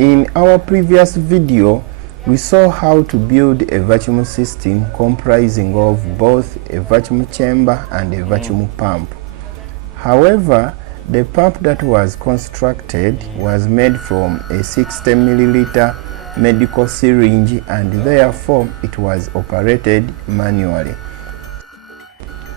In our previous video, we saw how to build a vacuum system comprising of both a vacuum chamber and a vacuum pump. However, the pump that was constructed was made from a 60 milliliter medical syringe, and therefore it was operated manually.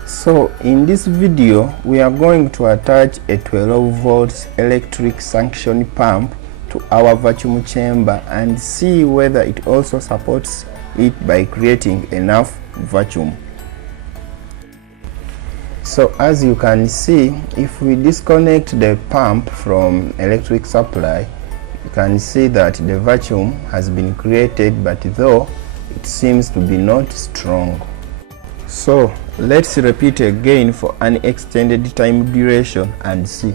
So in this video, we are going to attach a 12 volts electric suction pump to our vacuum chamber and see whether it also supports it by creating enough vacuum. So as you can see, if we disconnect the pump from electric supply, you can see that the vacuum has been created, but though it seems to be not strong. So let's repeat again for an extended time duration and see.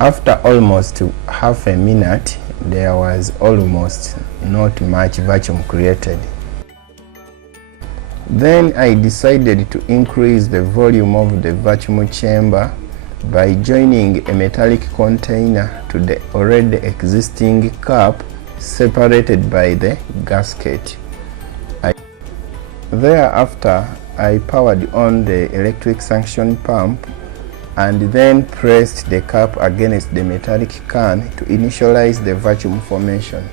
After almost half a minute, there was almost not much vacuum created. Then I decided to increase the volume of the vacuum chamber by joining a metallic container to the already existing cap separated by the gasket. Thereafter, I powered on the electric suction pump and then pressed the cap against the metallic can to initialize the vacuum formation.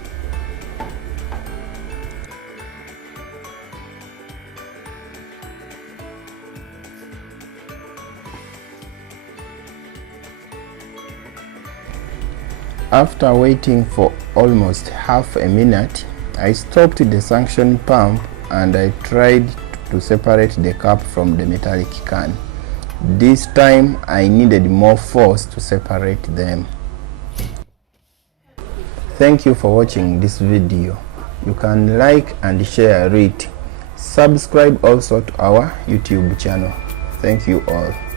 After waiting for almost half a minute, I stopped the suction pump and I tried to separate the cap from the metallic can. This time I needed more force to separate them. Thank you for watching this video. You can like and share it. Subscribe also to our YouTube channel. Thank you all.